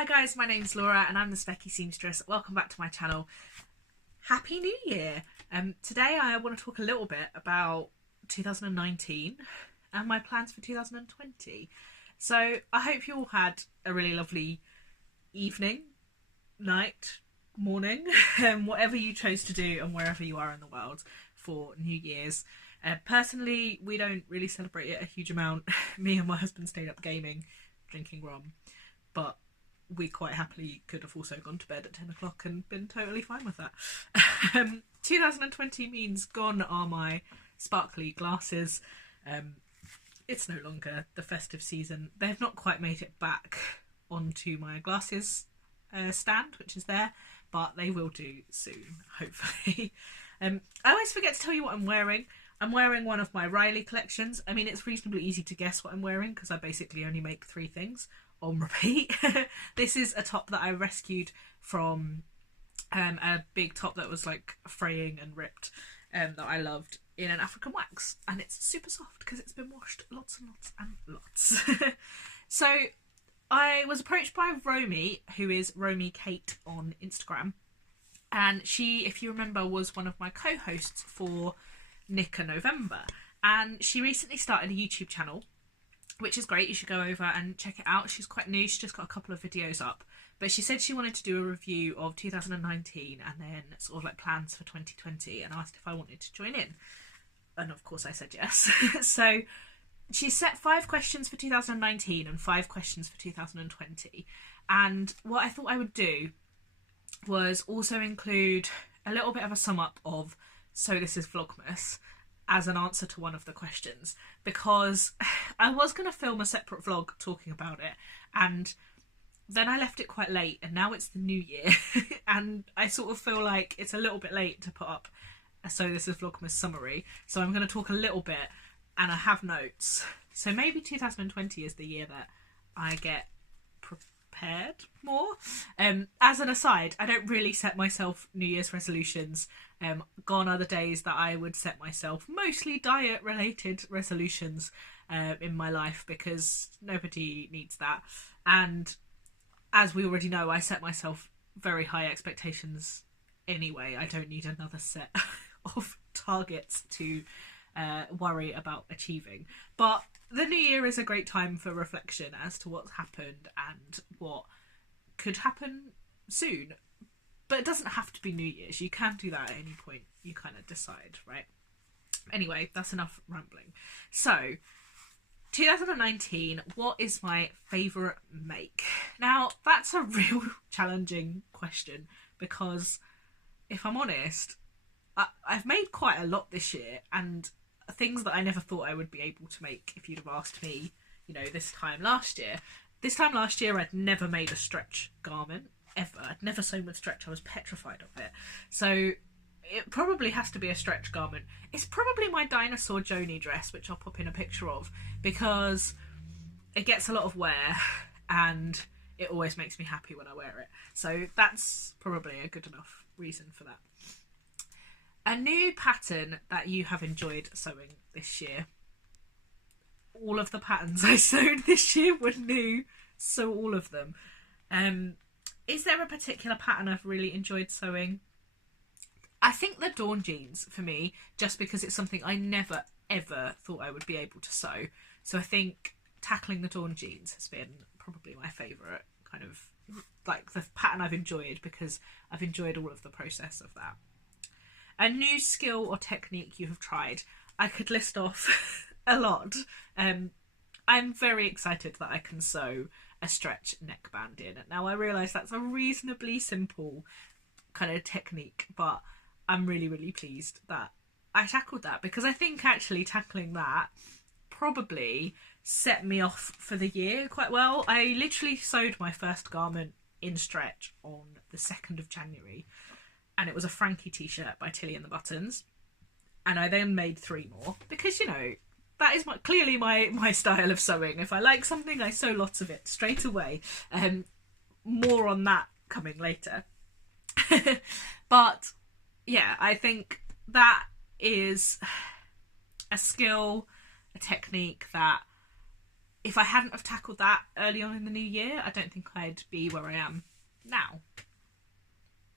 Hi guys, my name's Laura and I'm the Specky Seamstress. Welcome back to my channel. Happy New Year! Today I want to talk a little bit about 2019 and my plans for 2020. So I hope you all had a really lovely evening, night, morning, whatever you chose to do and wherever you are in the world for New Year's. Personally, we don't really celebrate it a huge amount. Me and my husband stayed up gaming, drinking rum, but we quite happily could have also gone to bed at 10 o'clock and been totally fine with that. 2020 means gone are my sparkly glasses. It's no longer the festive season. They've not quite made it back onto my glasses stand, which is there, but they will do soon, hopefully. I always forget to tell you what I'm wearing. I'm wearing one of my Riley collections. I mean, it's reasonably easy to guess what I'm wearing because I basically only make 3 things on repeat. This is a top that I rescued from a big top that was like fraying and ripped that I loved in an African wax, and it's super soft because it's been washed lots and lots and lots. So I was approached by Romy, who is Romy Kate on Instagram, and she, if you remember, was one of my co-hosts for Knicker November, and she recently started a YouTube channel, which is great. You should go over and check it out. She's quite new. She just got a couple of videos up. But she said she wanted to do a review of 2019 and then sort of like plans for 2020, and asked if I wanted to join in. And of course I said yes. So she set 5 questions for 2019 and 5 questions for 2020. And what I thought I would do was also include a little bit of a sum up of So This Is Vlogmas as an answer to one of the questions, because I was going to film a separate vlog talking about it, and then I left it quite late, and now it's the new year and I sort of feel like it's a little bit late to put up a So This Is Vlogmas summary, so I'm going to talk a little bit and I have notes. So maybe 2020 is the year that I get prepared more. As an aside, I don't really set myself New Year's resolutions. Gone are the days that I would set myself mostly diet related resolutions in my life, because nobody needs that. And as we already know, I set myself very high expectations anyway. I don't need another set of targets to worry about achieving. But the new year is a great time for reflection as to what's happened and what could happen soon. But it doesn't have to be New Year's. You can do that at any point. You kind of decide, right? Anyway, that's enough rambling. So, 2019, what is my favourite make? Now, that's a real challenging question because, if I'm honest, I've made quite a lot this year, and things that I never thought I would be able to make if you'd have asked me, you know, this time last year. This time last year, I'd never made a stretch garment. Ever. I'd never sewn with stretch. I was petrified of it. So it probably has to be a stretch garment. It's probably my dinosaur Joni dress, which I'll pop in a picture of, because it gets a lot of wear and it always makes me happy when I wear it. So that's probably a good enough reason for that. A new pattern that you have enjoyed sewing this year. All of the patterns I sewed this year were new, so all of them. Is there a particular pattern I've really enjoyed sewing? I think the Dawn jeans for me, just because it's something I never ever thought I would be able to sew. So I think tackling the Dawn jeans has been probably my favourite kind of, like, the pattern I've enjoyed, because I've enjoyed all of the process of that. A new skill or technique you have tried. I could list off a lot. I'm very excited that I can sew a stretch neckband in. Now, I realise that's a reasonably simple kind of technique, but I'm really, really pleased that I tackled that, because I think actually tackling that probably set me off for the year quite well. I literally sewed my first garment in stretch on the 2nd of January, and it was a Frankie t-shirt by Tilly and the Buttons, and I then made 3 more, because, you know, that is clearly my style of sewing. If I like something, I sew lots of it straight away. More on that coming later. But yeah, I think that is a skill, a technique that if I hadn't have tackled that early on in the new year, I don't think I'd be where I am now.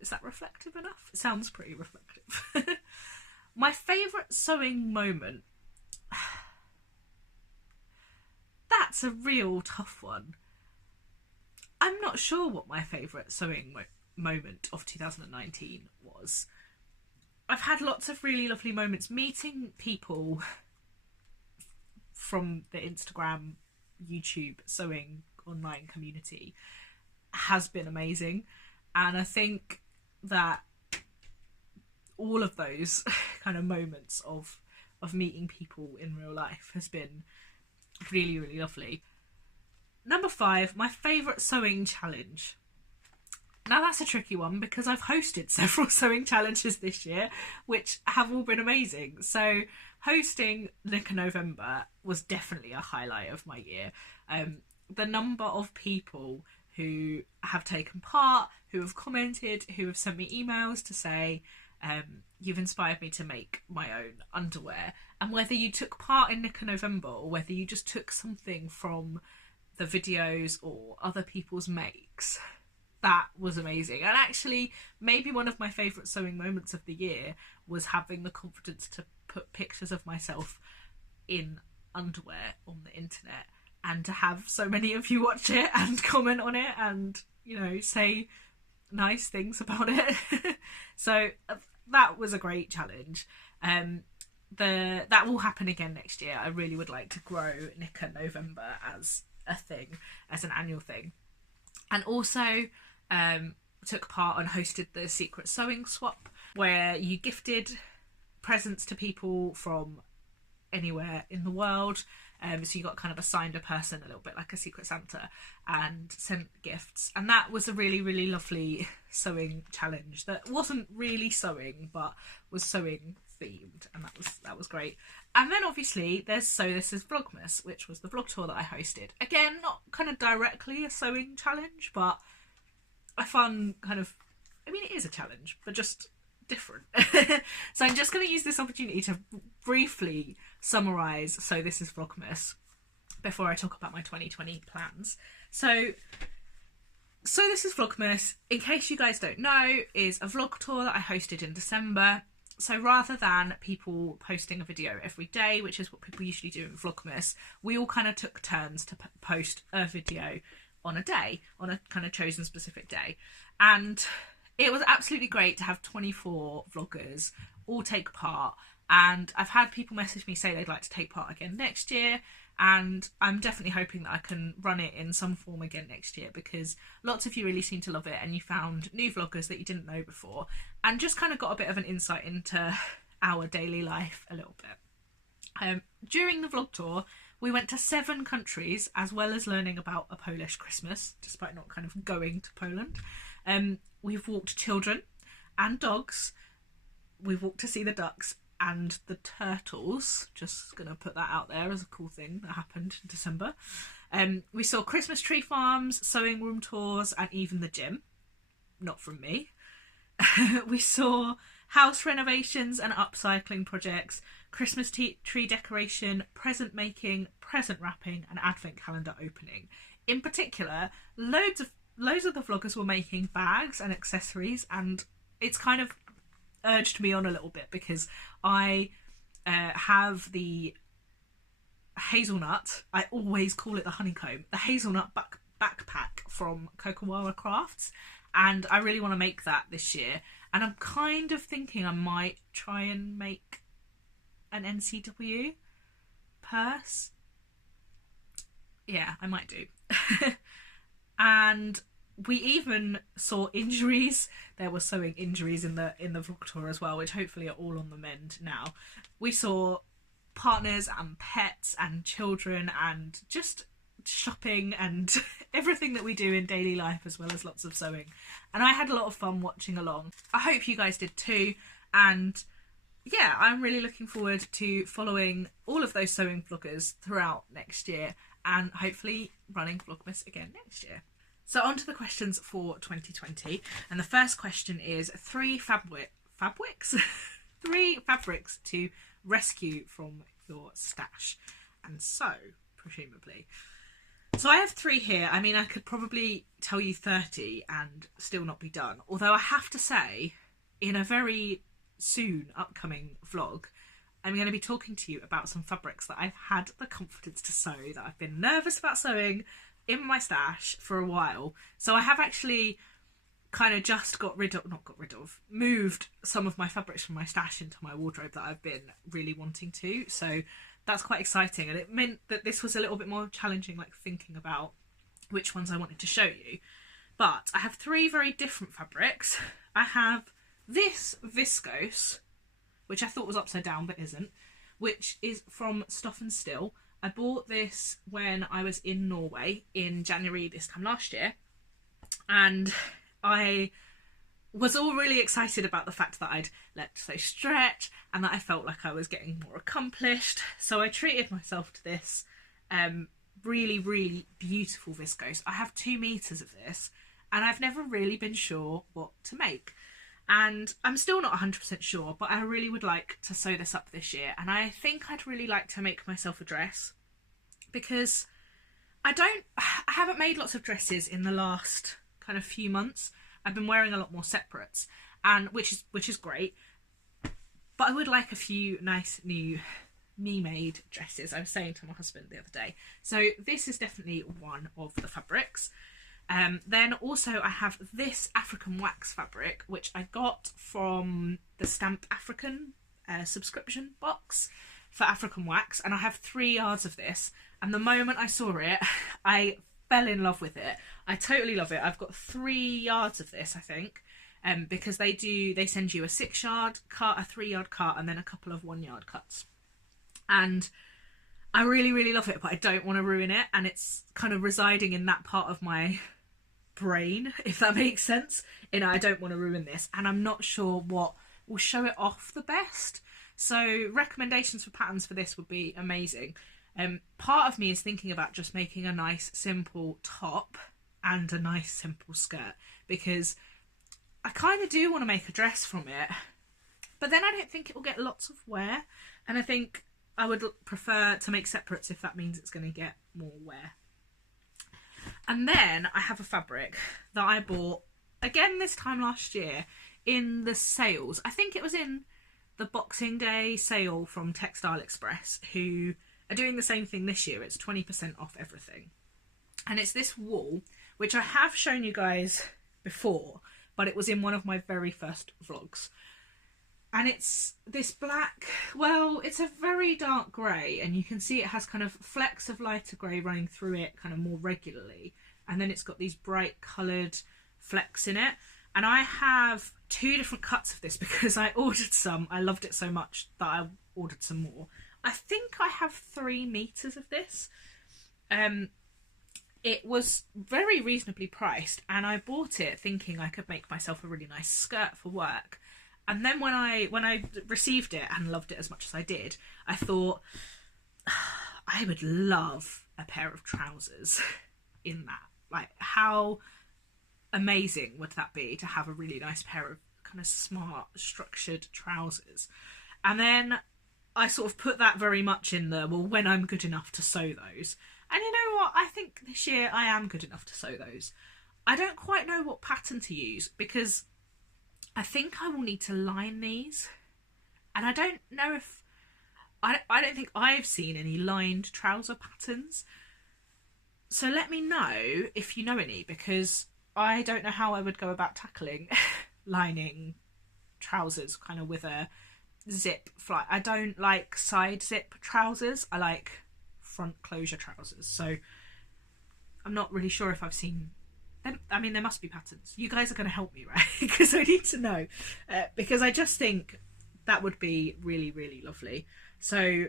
Is that reflective enough? It sounds pretty reflective. My favourite sewing moment. That's a real tough one. I'm not sure what my favourite sewing moment of 2019 was. I've had lots of really lovely moments meeting people from the Instagram, YouTube sewing online community has been amazing, and I think that all of those kind of moments of meeting people in real life has been really, really lovely. Number 5, my favourite sewing challenge. Now that's a tricky one because I've hosted several sewing challenges this year which have all been amazing. So hosting Knicker November was definitely a highlight of my year. The number of people who have taken part, who have commented, who have sent me emails to say, you've inspired me to make my own underwear. And whether you took part in Knicker November or whether you just took something from the videos or other people's makes, that was amazing. And actually, maybe one of my favourite sewing moments of the year was having the confidence to put pictures of myself in underwear on the internet, and to have so many of you watch it and comment on it and, you know, say nice things about it. So that was a great challenge. That will happen again next year. I really would like to grow Knicker November as a thing, as an annual thing. And also took part and hosted the secret sewing swap, where you gifted presents to people from anywhere in the world. So you got kind of assigned a person, a little bit like a Secret Santa, and sent gifts. And that was a really, really lovely sewing challenge that wasn't really sewing, but was sewing themed, and that was great. And then obviously there's So This Is Vlogmas, which was the vlog tour that I hosted. Again, not kind of directly a sewing challenge, but a fun kind of, I mean, it is a challenge, but just different. So I'm just going to use this opportunity to briefly summarise So This Is Vlogmas before I talk about my 2020 plans. So This Is Vlogmas, in case you guys don't know, is a vlog tour that I hosted in December. So rather than people posting a video every day, which is what people usually do in Vlogmas, we all kind of took turns to post a video on a day, on a kind of chosen specific day. And it was absolutely great to have 24 vloggers all take part. And I've had people message me say they'd like to take part again next year. And I'm definitely hoping that I can run it in some form again next year, because lots of you really seem to love it, and you found new vloggers that you didn't know before, and just kind of got a bit of an insight into our daily life a little bit. During the vlog tour, we went to 7 countries, as well as learning about a Polish Christmas, despite not kind of going to Poland. We've walked children and dogs. We've walked to see the ducks and the turtles. Just gonna put that out there as a cool thing that happened in December. We saw Christmas tree farms, sewing room tours, and even the gym. Not from me. We saw house renovations and upcycling projects, Christmas tree decoration, present making, present wrapping, and advent calendar opening. In particular, loads of the vloggers were making bags and accessories, and it's kind of urged me on a little bit, because I have the hazelnut, I always call it the honeycomb, the hazelnut backpack from Kokowara Crafts, and I really want to make that this year. And I'm kind of thinking I might try and make an NCW purse. Yeah, I might do. And we even saw injuries. There were sewing injuries in the vlog tour as well, which hopefully are all on the mend now. We saw partners and pets and children and just shopping and everything that we do in daily life, as well as lots of sewing. And I had a lot of fun watching along. I hope you guys did too. And yeah, I'm really looking forward to following all of those sewing vloggers throughout next year, and hopefully running Vlogmas again next year. So on to the questions for 2020. And the first question is 3 fabrics? 3 fabrics to rescue from your stash and sew, presumably. So I have 3 here. I mean, I could probably tell you 30 and still not be done. Although I have to say, in a very soon upcoming vlog, I'm going to be talking to you about some fabrics that I've had the confidence to sew, that I've been nervous about sewing in my stash for a while. So I have actually kind of just moved some of my fabrics from my stash into my wardrobe that I've been really wanting to. So that's quite exciting, and it meant that this was a little bit more challenging, like thinking about which ones I wanted to show you. But I have 3 very different fabrics. I have this viscose, which I thought was upside down but isn't, which is from Stuff and Still. I bought this when I was in Norway in January this time last year, and I was all really excited about the fact that I'd let sew stretch and that I felt like I was getting more accomplished. So I treated myself to this really, really beautiful viscose. I have 2 meters of this, and I've never really been sure what to make. And I'm still not 100% sure, but I really would like to sew this up this year. And I think I'd really like to make myself a dress, because I haven't made lots of dresses in the last kind of few months. I've been wearing a lot more separates, and which is great. But I would like a few nice new me-made dresses. I was saying to my husband the other day. So this is definitely one of the fabrics. Then also I have this African wax fabric, which I got from the Stamp African subscription box for African wax, and I have 3 yards of this, and the moment I saw it, I fell in love with it. I totally love it. I've got 3 yards of this, I think, because they send you a 6-yard cut, a 3-yard cut, and then a couple of 1-yard cuts. And I really, really love it, but I don't want to ruin it, and it's kind of residing in that part of my brain, if that makes sense. You know, I don't want to ruin this, and I'm not sure what will show it off the best. So recommendations for patterns for this would be amazing. Part of me is thinking about just making a nice simple top and a nice simple skirt, because I kind of do want to make a dress from it, but then I don't think it will get lots of wear, and I think I would prefer to make separates if that means it's going to get more wear. And then I have a fabric that I bought again this time last year in the sales. I think it was in the Boxing Day sale from Textile Express, who are doing the same thing this year. It's 20% off everything. And it's this wool, which I have shown you guys before, but it was in one of my very first vlogs. And it's this black, well, it's a very dark grey, and you can see it has kind of flecks of lighter grey running through it kind of more regularly. And then it's got these bright coloured flecks in it. And I have 2 different cuts of this because I ordered some. I loved it so much that I ordered some more. I think I have 3 meters of this. It was very reasonably priced, and I bought it thinking I could make myself a really nice skirt for work. And then when I received it and loved it as much as I did, I thought, I would love a pair of trousers in that. Like, how amazing would that be to have a really nice pair of kind of smart, structured trousers? And then I sort of put that very much in the, well, when I'm good enough to sew those. And you know what? I think this year I am good enough to sew those. I don't quite know what pattern to use, because I think I will need to line these. And I don't know if... I don't think I've seen any lined trouser patterns. So let me know if you know any, because I don't know how I would go about tackling lining trousers kind of with a zip fly. I don't like side zip trousers. I like front closure trousers. So I'm not really sure if I've seen them. I mean, there must be patterns. You guys are going to help me, right? Because I need to know. Because I just think that would be really, really lovely. So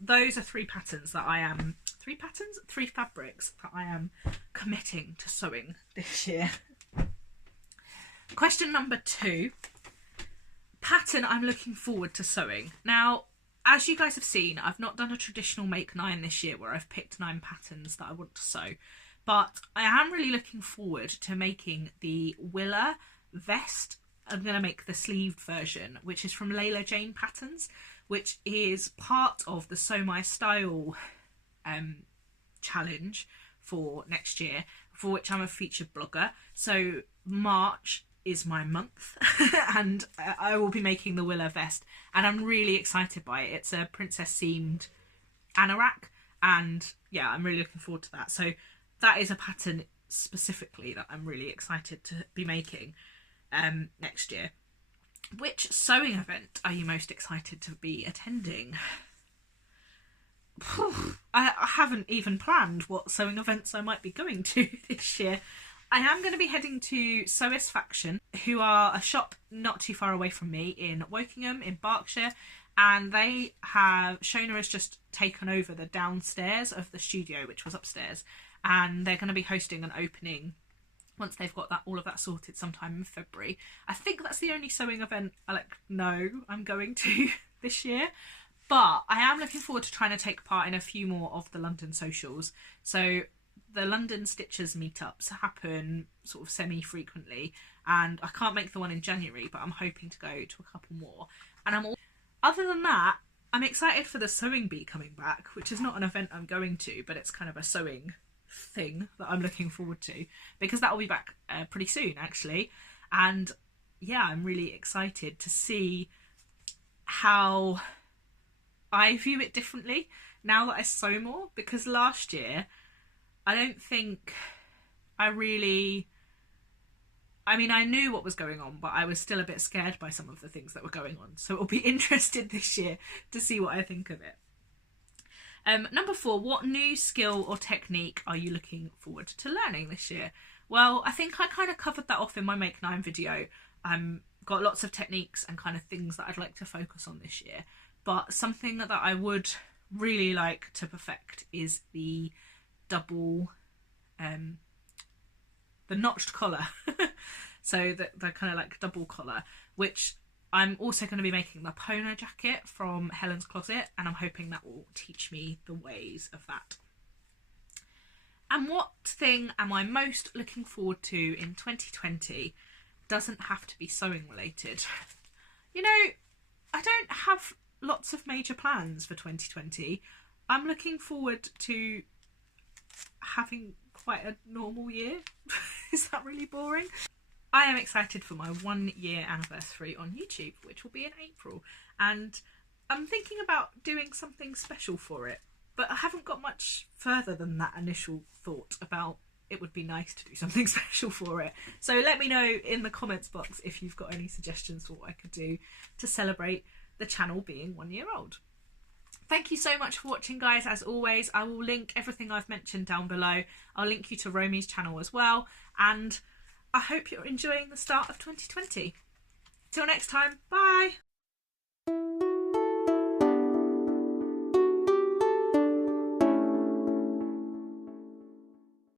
those are 3 patterns that I am... 3 patterns? 3 fabrics that I am committing to sewing this year. Question number 2. Pattern I'm looking forward to sewing. Now, as you guys have seen, I've not done a traditional make 9 this year where I've picked 9 patterns that I want to sew. But I am really looking forward to making the Willa vest. I'm going to make the sleeved version, which is from Layla Jane Patterns, which is part of the Sew My Style challenge for next year, for which I'm a featured blogger. So March is my month and I will be making the Willow vest, and I'm really excited by it. It's a princess themed anorak, and yeah, I'm really looking forward to that. So that is a pattern specifically that I'm really excited to be making next year. Which sewing event are you most excited to be attending? I haven't even planned what sewing events I might be going to this year. I am going to be heading to Sewisfaction, who are a shop not too far away from me in Wokingham in Berkshire, and they have, Shona has just taken over the downstairs of the studio, which was upstairs, and they're going to be hosting an opening once they've got that all of that sorted sometime in February. I think that's the only sewing event I'm going to this year. But I am looking forward to trying to take part in a few more of the London socials. So the London Stitchers meetups happen sort of semi-frequently, and I can't make the one in January, but I'm hoping to go to a couple more. And other than that, I'm excited for the Sewing Bee coming back, which is not an event I'm going to, but it's kind of a sewing thing that I'm looking forward to, because that will be back pretty soon actually. And yeah, I'm really excited to see how I view it differently now that I sew more, because last year I don't think I knew what was going on, but I was still a bit scared by some of the things that were going on. So it'll be interesting this year to see what I think of it. Number 4, what new skill or technique are you looking forward to learning this year? Well, I think I kind of covered that off in my Make 9 video. Got lots of techniques and kind of things that I'd like to focus on this year. But something that I would really like to perfect is the double, the notched collar. So the kind of like double collar, which I'm also going to be making the Pono jacket from Helen's Closet, and I'm hoping that will teach me the ways of that. And what thing am I most looking forward to in 2020? Doesn't have to be sewing related. You know, I don't have lots of major plans for 2020. I'm looking forward to having quite a normal year. Is that really boring? I am excited for my 1-year anniversary on YouTube, which will be in April, and I'm thinking about doing something special for it, but I haven't got much further than that initial thought about it would be nice to do something special for it. So let me know in the comments box if you've got any suggestions for what I could do to celebrate the channel being 1 year old. Thank you so much for watching, guys. As always, I will link everything I've mentioned down below. I'll link you to Romy's channel as well, and I hope you're enjoying the start of 2020. Till next time, bye!